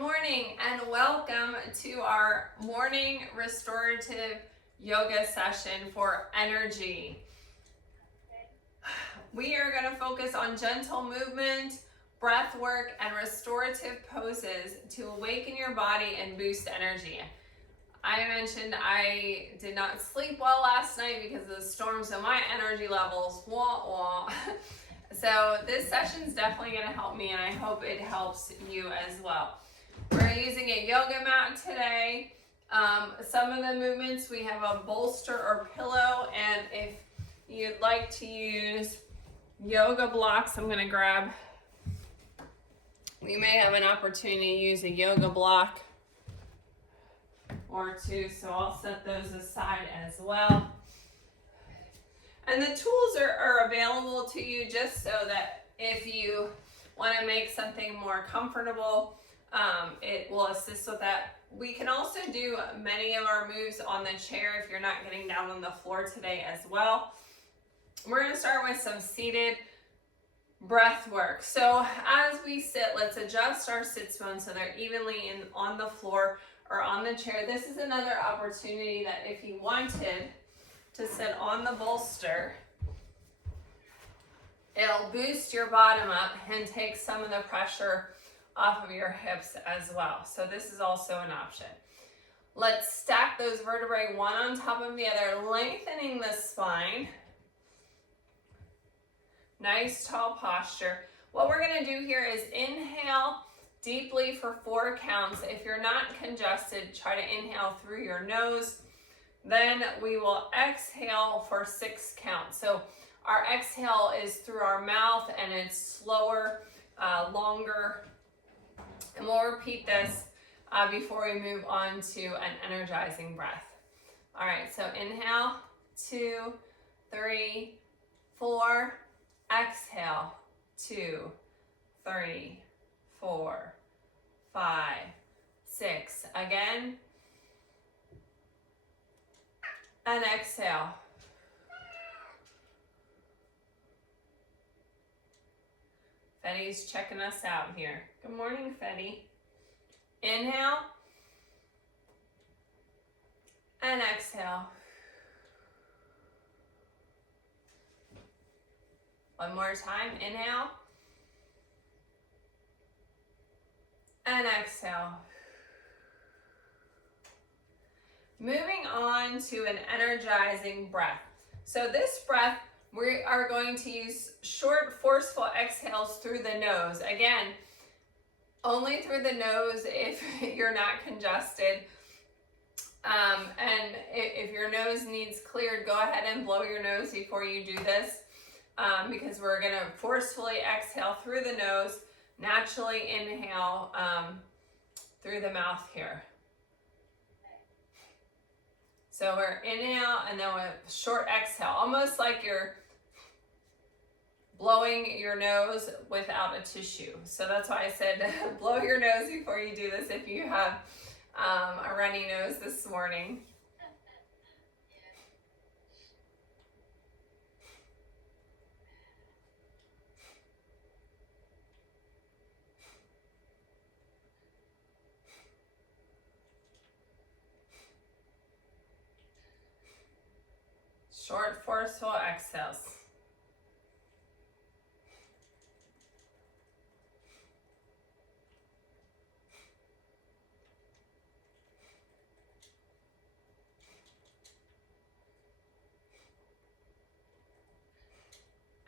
morning and welcome to our morning restorative yoga session for energy. We are going to focus on gentle movement, breath work, and restorative poses to awaken your body and boost energy. I mentioned I did not sleep well last night because of the storm, so my energy levels, So this session is definitely going to help me, and I hope it helps you as well. We're using a yoga mat today. Some of the movements, we have a bolster or pillow, and if you'd like to use yoga blocks, I'm going to grab, we may have an opportunity to use a yoga block or two, so I'll set those aside as well. And the tools are available to you just so that if you want to make something more comfortable, it will assist with that. We can also do many of our moves on the chair if you're not getting down on the floor today as well. We're going to start with some seated breath work. So as we sit, let's adjust our sit bones so they're evenly on the floor or on the chair. This is another opportunity that if you wanted to sit on the bolster, it'll boost your bottom up and take some of the pressure off of your hips as well. So this is also an option. Let's stack those vertebrae one on top of the other, lengthening the spine. Nice tall posture. What we're going to do here is inhale deeply for 4 counts. If you're not congested, try to inhale through your nose. Then we will exhale for 6 counts. So our exhale is through our mouth and it's slower, longer. And we'll repeat this before we move on to an energizing breath. All right, so inhale, 2, 3, 4. Exhale, 2, 3, 4, 5, 6. Again. And exhale. Fetty's checking us out here. Good morning, Fetty. Inhale. And exhale. One more time. Inhale. And exhale. Moving on to an energizing breath. So this breath, we are going to use short, forceful exhales through the nose. Again, only through the nose if you're not congested. And if your nose needs cleared, go ahead and blow your nose before you do this, because we're going to forcefully exhale through the nose, naturally inhale through the mouth here. So we're inhale and then with short exhale, almost like you're blowing your nose without a tissue. So that's why I said blow your nose before you do this if you have a runny nose this morning. Short, forceful exhales.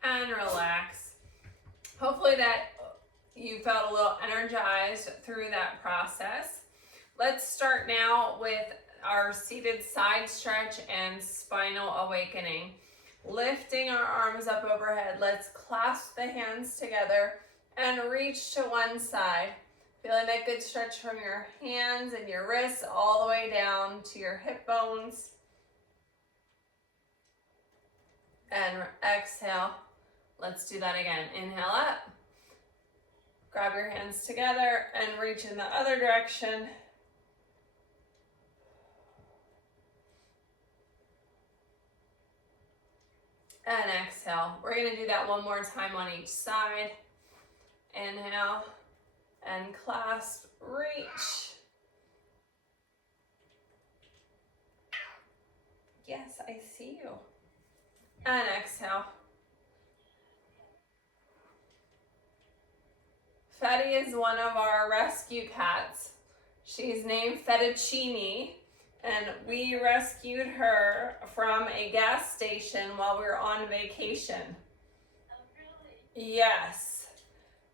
And relax. Hopefully that you felt a little energized through that process. Let's start now with our seated side stretch and spinal awakening. Lifting our arms up overhead. Let's clasp the hands together and reach to one side. Feeling that good stretch from your hands and your wrists all the way down to your hip bones. And exhale. Let's do that again. Inhale up. Grab your hands together and reach in the other direction. And exhale. We're going to do that one more time on each side. Inhale. and clasp, reach. Yes, I see you. And exhale. Fetty is one of our rescue cats. She's named Fettuccine, and we rescued her from a gas station while we were on vacation. Oh, really? Yes.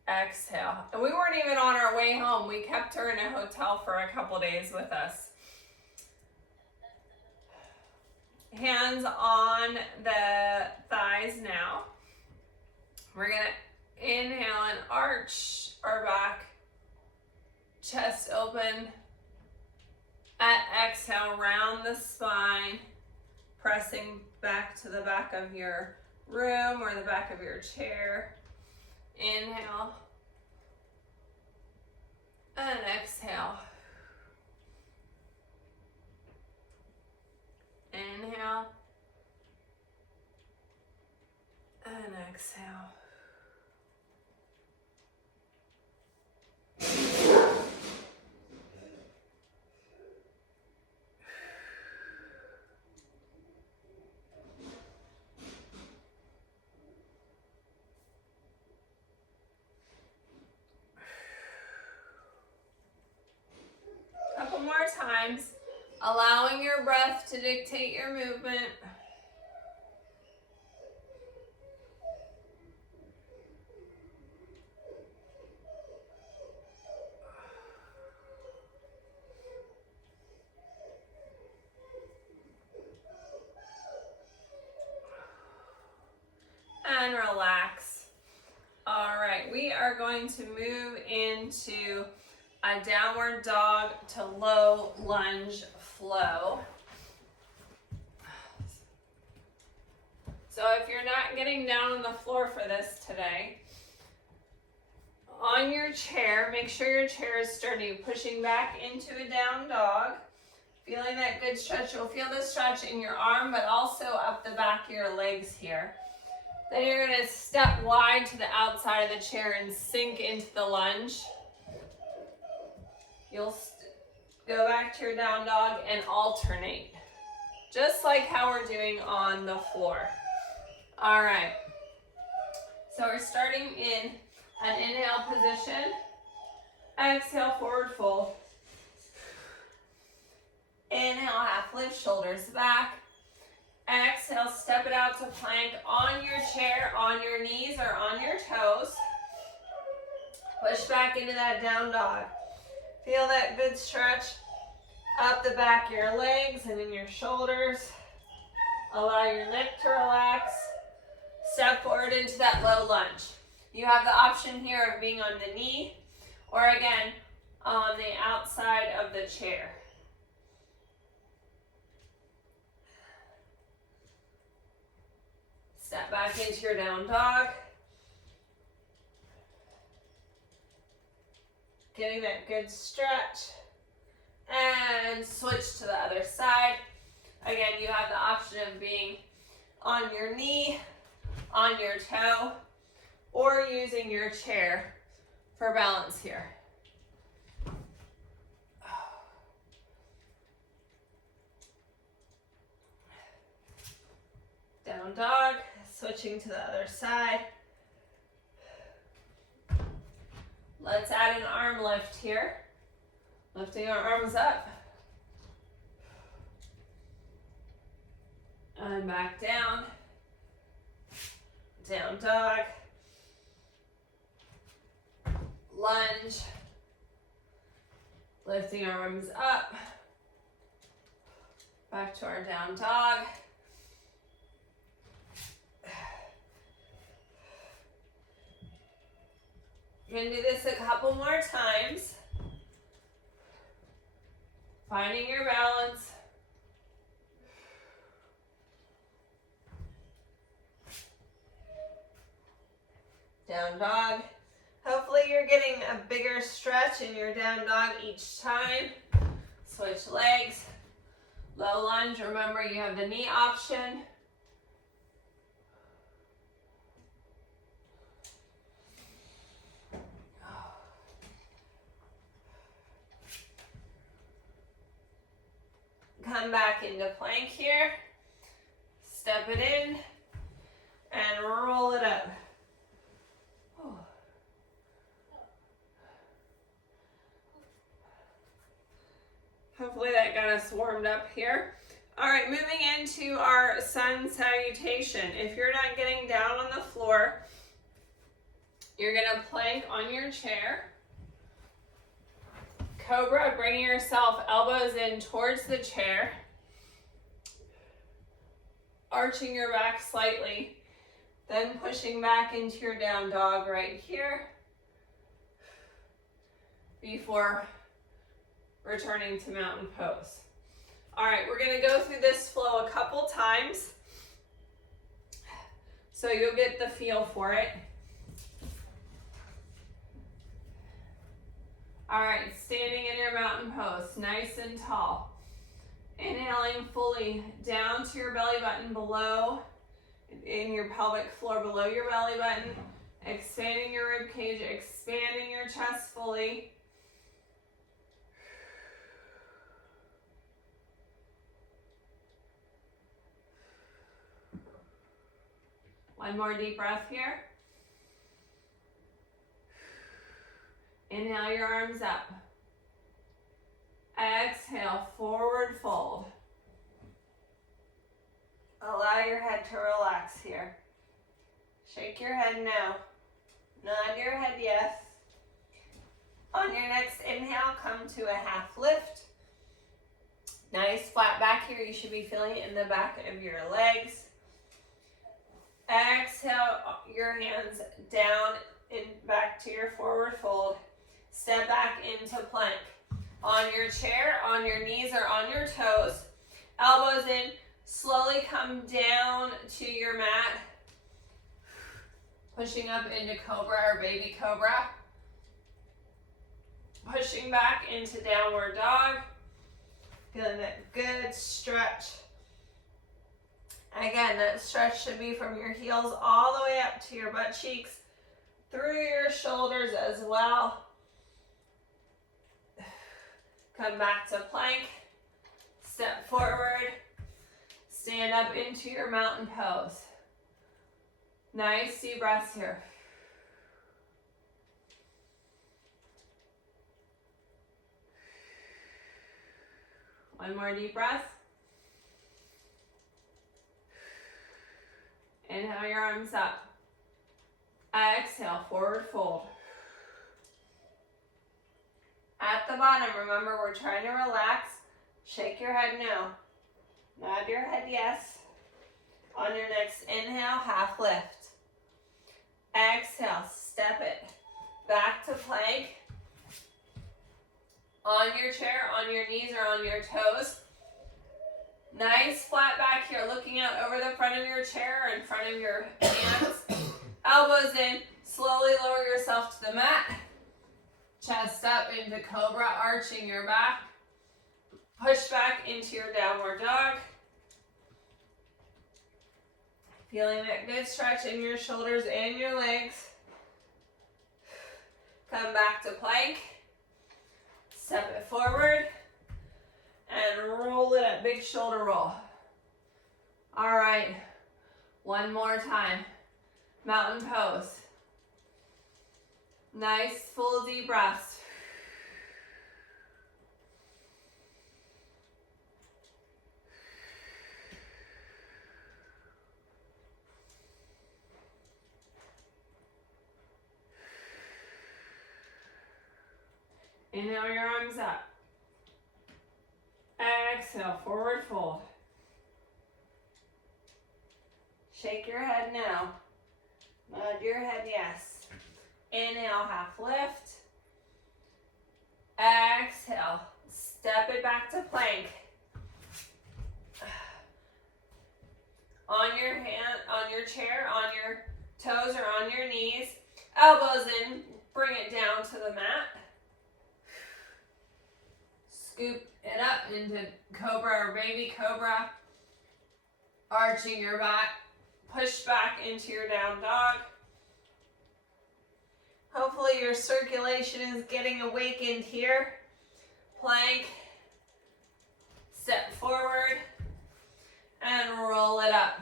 Exhale. And we weren't even on our way home. We kept her in a hotel for a couple days with us. Hands on the thighs now. We're going to inhale and arch our back. Chest open. At exhale, round the spine. Pressing back to the back of your room or the back of your chair. Inhale. And exhale. Inhale. And exhale. Couple more times, allowing your breath to dictate your movement. And relax. All right, we are going to move into a downward dog to low lunge flow. So if you're not getting down on the floor for this today, on your chair, make sure your chair is sturdy, pushing back into a down dog. Feeling that good stretch. You'll feel the stretch in your arm, but also up the back of your legs here. Then you're going to step wide to the outside of the chair and sink into the lunge. You'll go back to your down dog and alternate, just like how we're doing on the floor. All right. So we're starting in an inhale position. Exhale, forward fold. Inhale, half lift, shoulders back. Exhale, step it out to plank on your chair, on your knees or on your toes. Push back into that down dog. Feel that good stretch up the back of your legs and in your shoulders. Allow your neck to relax. Step forward into that low lunge. You have the option here of being on the knee or again on the outside of the chair. Step back into your down dog. Getting that good stretch. And switch to the other side. Again, you have the option of being on your knee, on your toe, or using your chair for balance here. Down dog, switching to the other side. Let's add an arm lift here. Lifting our arms up. And back down. Down dog. Lunge. Lifting our arms up. Back to our down dog. You're going to do this a couple more times. Finding your balance. Down dog. Hopefully you're getting a bigger stretch in your down dog each time. Switch legs. Low lunge. Remember you have the knee option. come back into plank here. Step it in and roll it up. Hopefully that got us warmed up here. All right, moving into our sun salutation. If you're not getting down on the floor, you're gonna plank on your chair. Cobra, bringing yourself elbows in towards the chair. Arching your back slightly, then pushing back into your down dog right here before returning to mountain pose. All right, we're gonna go through this flow a couple times so you'll get the feel for it. All right, standing in your mountain pose, nice and tall. Inhaling fully down to your belly button below, in your pelvic floor below your belly button, expanding your rib cage, expanding your chest fully. One more deep breath here. Inhale your arms up. Exhale, forward fold. Allow your head to relax here. Shake your head no. Nod your head yes. On your next inhale, come to a half lift. Nice flat back here. You should be feeling it in the back of your legs. Exhale your hands down and back to your forward fold. Step back into plank. On your chair, on your knees or on your toes. Elbows in. Slowly come down to your mat. Pushing up into cobra or baby cobra. Pushing back into downward dog. Feeling that good stretch. Again, that stretch should be from your heels all the way up to your butt cheeks, through your shoulders as well. Come back to plank. Step forward. Stand up into your mountain pose. Nice deep breaths here. One more deep breath. Inhale your arms up. Exhale, forward fold. At the bottom, remember we're trying to relax. Shake your head no. Nod your head yes. On your next inhale, half lift. Exhale, step it back to plank. On your chair, on your knees or on your toes. Nice flat back here, looking out over the front of your chair or in front of your hands. Elbows in, slowly lower yourself to the mat. Chest up into cobra, arching your back. Push back into your downward dog. Feeling that good stretch in your shoulders and your legs. Come back to plank. Step it forward. And roll it up, big shoulder roll. All right, one more time. Mountain pose. Nice full deep breaths. Inhale your arms up. Exhale, forward fold. Shake your head no. Nod your head yes. Inhale, half lift. Exhale, step it back to plank. On your hand, on your chair, on your toes or on your knees. Elbows in, bring it down to the mat. Scoop it up into cobra or baby cobra. Arching your back. Push back into your down dog. Hopefully your circulation is getting awakened here. Plank. Step forward and roll it up.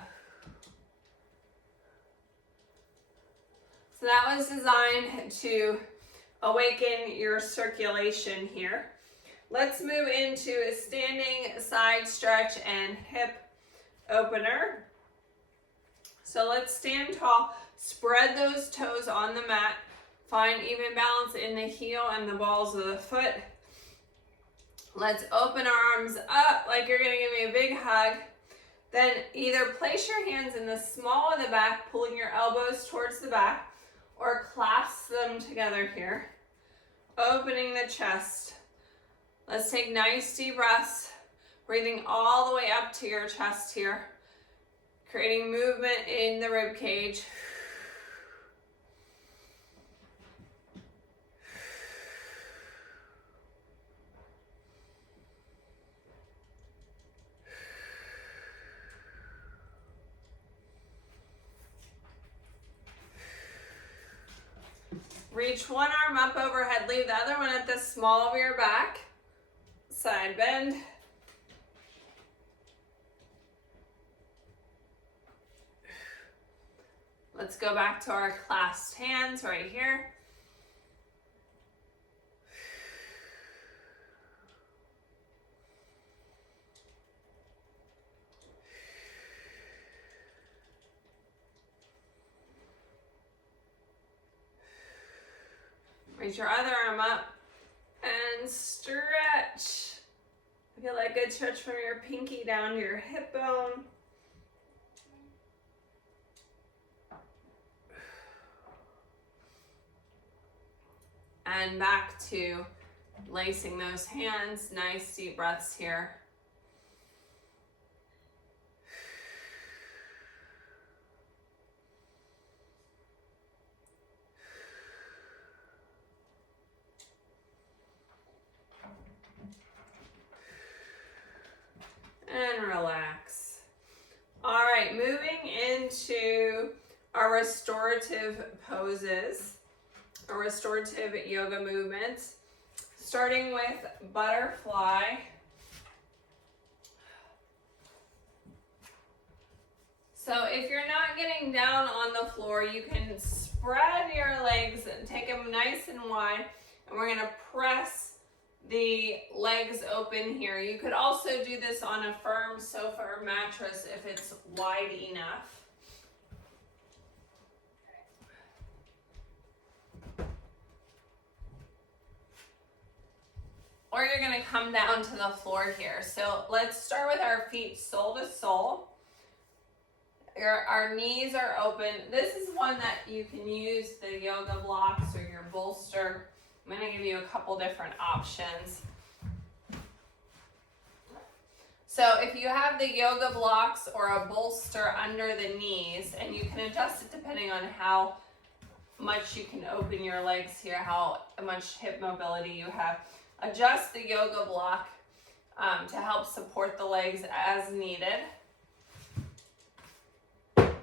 So that was designed to awaken your circulation here. Let's move into a standing side stretch and hip opener. So let's stand tall, spread those toes on the mat, find even balance in the heel and the balls of the foot. Let's open our arms up like you're gonna give me a big hug. Then either place your hands in the small of the back, pulling your elbows towards the back, or clasp them together here, opening the chest. Let's take nice deep breaths, breathing all the way up to your chest here, creating movement in the rib cage. Reach one arm up overhead, leave the other one at the small of your back. Side bend. Let's go back to our clasped hands right here. Reach your other arm up and stretch. Feel that good stretch from your pinky down to your hip bone. And back to lacing those hands. Nice deep breaths here. And relax. All right, moving into our restorative poses, our restorative yoga movements, starting with butterfly. So if you're not getting down on the floor, you can spread your legs and take them nice and wide, and we're gonna press the legs open here. You could also do this on a firm sofa or mattress if it's wide enough. Or you're gonna come down to the floor here. So let's start with our feet sole to sole. Our knees are open. This is one that you can use the yoga blocks or your bolster. I'm going to give you a couple different options. So if you have the yoga blocks or a bolster under the knees, and you can adjust it depending on how much you can open your legs here, how much hip mobility you have. Adjust the yoga block to help support the legs as needed.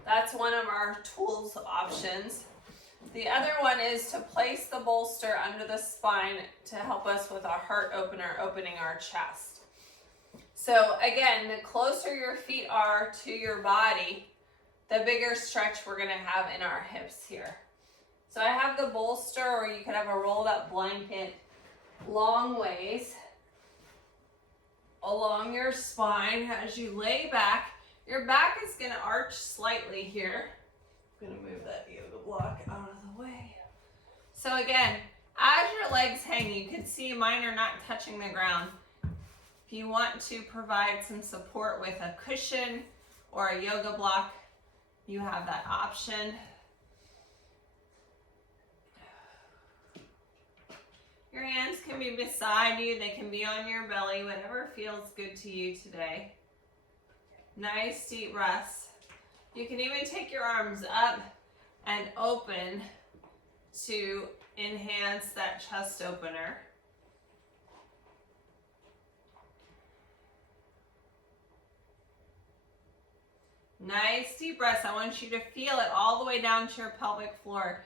That's one of our tools options. The other one is to place the bolster under the spine to help us with our heart opener, opening our chest. So again, the closer your feet are to your body, the bigger stretch we're gonna have in our hips here. So I have the bolster, or you could have a rolled up blanket, long ways along your spine. As you lay back, your back is gonna arch slightly here. I'm gonna move that yoga block out of the way. So again, as your legs hang, you can see mine are not touching the ground. If you want to provide some support with a cushion or a yoga block, you have that option. Your hands can be beside you, they can be on your belly, whatever feels good to you today. Nice deep breaths. You can even take your arms up and open to enhance that chest opener. Nice deep breaths. I want you to feel it all the way down to your pelvic floor.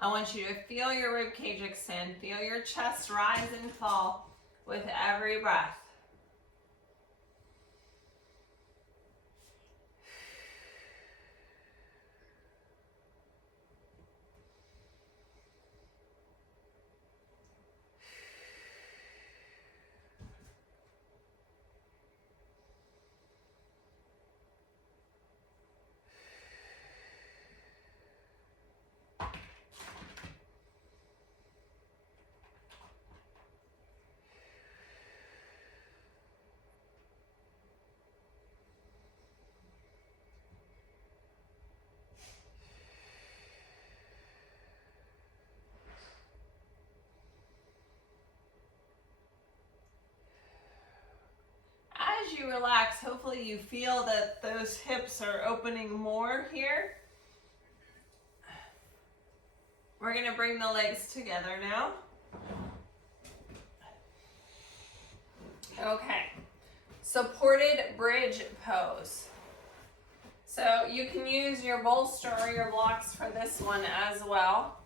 I want you to feel your rib cage extend. Feel your chest rise and fall with every breath. Hopefully you feel that those hips are opening more here. We're going to bring the legs together now. Okay, supported bridge pose. So you can use your bolster or your blocks for this one as well.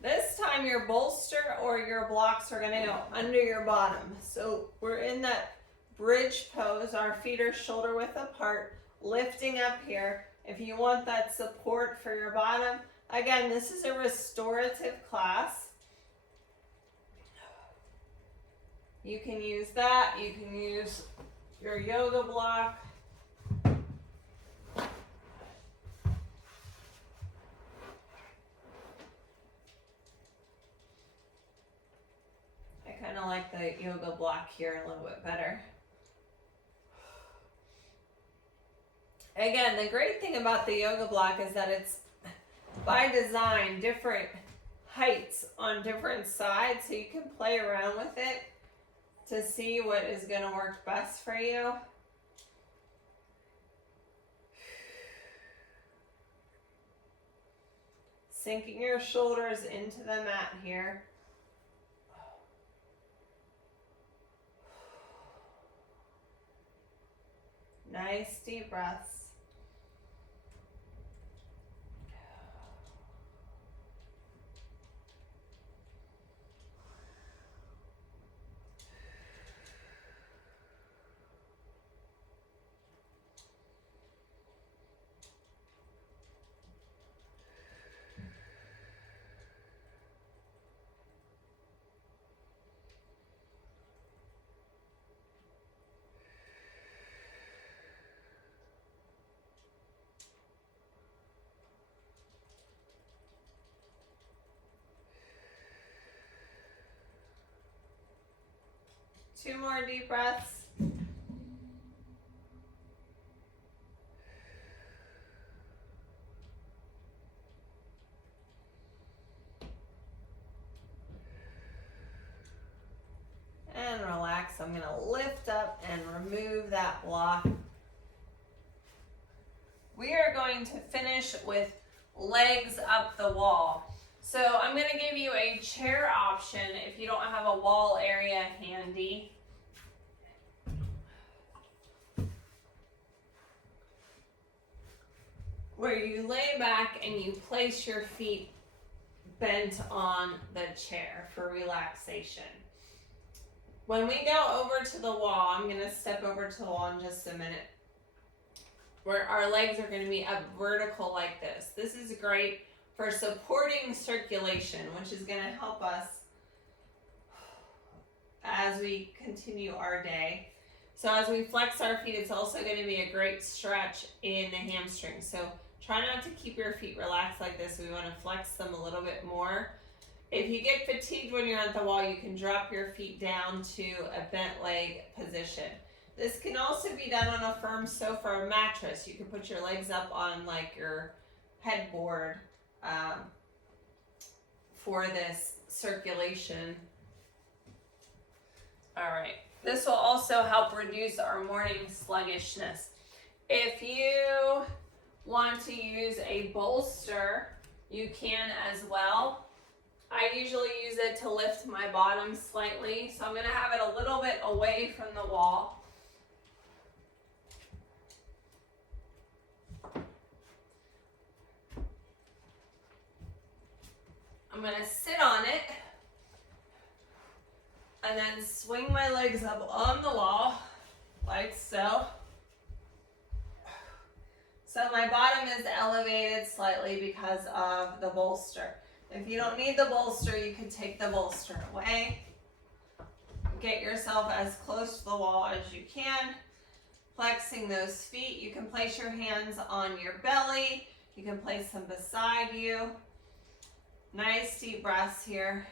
This time your bolster or your blocks are going to go under your bottom. So we're in that bridge pose. Our feet are shoulder width apart, lifting up here. If you want that support for your bottom, again, this is a restorative class. You can use that. You can use your yoga block. I kind of like the yoga block here a little bit better. Again, the great thing about the yoga block is that it's by design different heights on different sides, so you can play around with it to see what is going to work best for you. Sinking your shoulders into the mat here. Nice deep breaths. Two more deep breaths. And relax. I'm going to lift up and remove that block. We are going to finish with legs up the wall. So I'm going to give you a chair option if you don't have a wall area handy. Where you lay back and you place your feet bent on the chair for relaxation. When we go over to the wall, I'm going to step over to the wall in just a minute, where our legs are going to be up vertical like this. This is great for supporting circulation, which is going to help us as we continue our day. So as we flex our feet, it's also going to be a great stretch in the hamstrings. So try not to keep your feet relaxed like this. We want to flex them a little bit more. If you get fatigued when you're at the wall, you can drop your feet down to a bent leg position. This can also be done on a firm sofa or mattress. You can put your legs up on like your headboard for this circulation. All right. This will also help reduce our morning sluggishness. If you want to use a bolster, you can as well. I usually use it to lift my bottom slightly, so I'm going to have it a little bit away from the wall. I'm going to sit on it and then swing my legs up on the wall like so. So my bottom is elevated slightly because of the bolster. If you don't need the bolster, you can take the bolster away. Get yourself as close to the wall as you can. Flexing those feet. You can place your hands on your belly. You can place them beside you. Nice deep breaths here.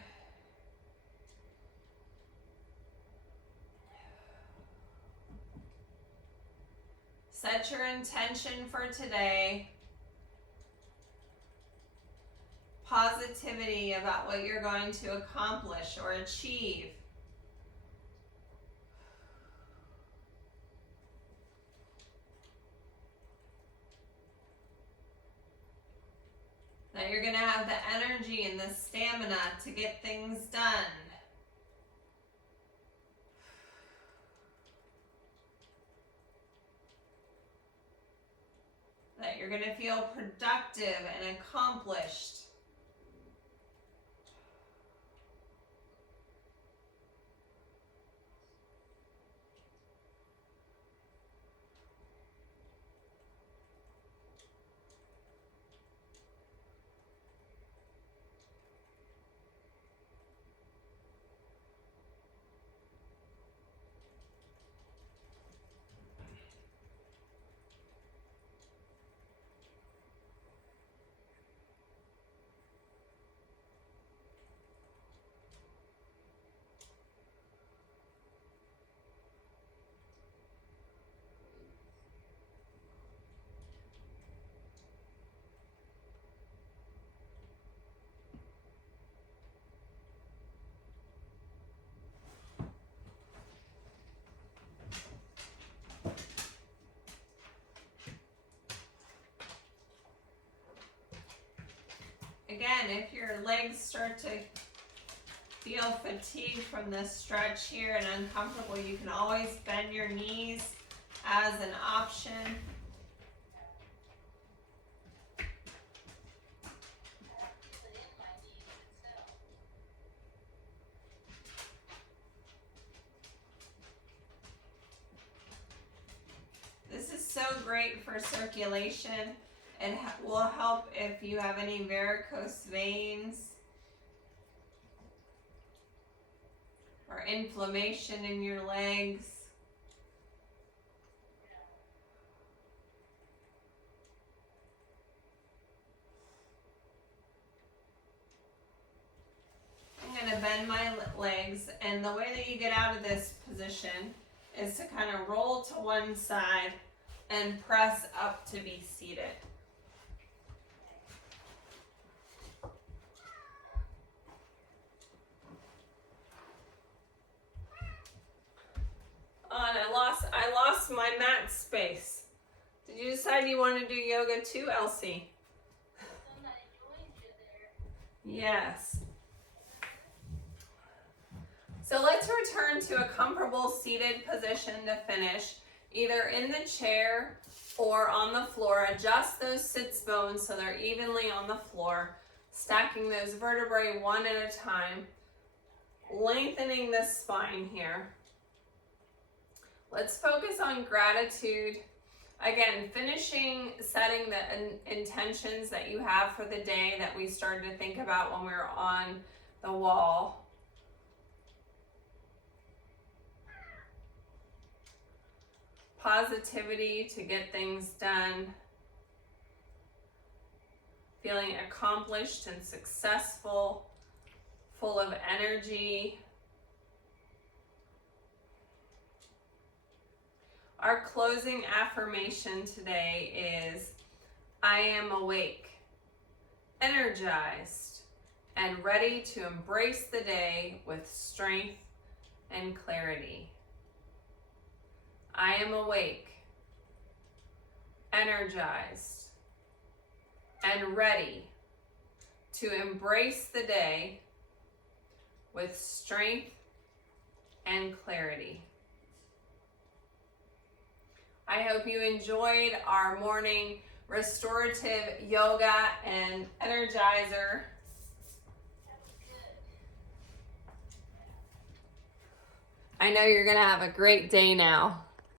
Set your intention for today. Positivity about what you're going to accomplish or achieve. That you're going to have the energy and the stamina to get things done. That you're going to feel productive and accomplished. Again, if your legs start to feel fatigued from this stretch here and uncomfortable, you can always bend your knees as an option. This is so great for circulation. It will help if you have any varicose veins or inflammation in your legs. I'm going to bend my legs, and the way that you get out of this position is to kind of roll to one side and press up to be seated. And I lost my mat space. Did you decide you want to do yoga too, Elsie? Yes. So let's return to a comfortable seated position to finish, either in the chair or on the floor. Adjust those sits bones so they're evenly on the floor, stacking those vertebrae one at a time, lengthening the spine here. Let's focus on gratitude. Again, finishing setting the intentions that you have for the day that we started to think about when we were on the wall. Positivity to get things done. Feeling accomplished and successful, full of energy. Our closing affirmation today is, I am awake, energized, and ready to embrace the day with strength and clarity. I am awake, energized, and ready to embrace the day with strength and clarity. I hope you enjoyed our morning restorative yoga and energizer. I know you're going to have a great day now.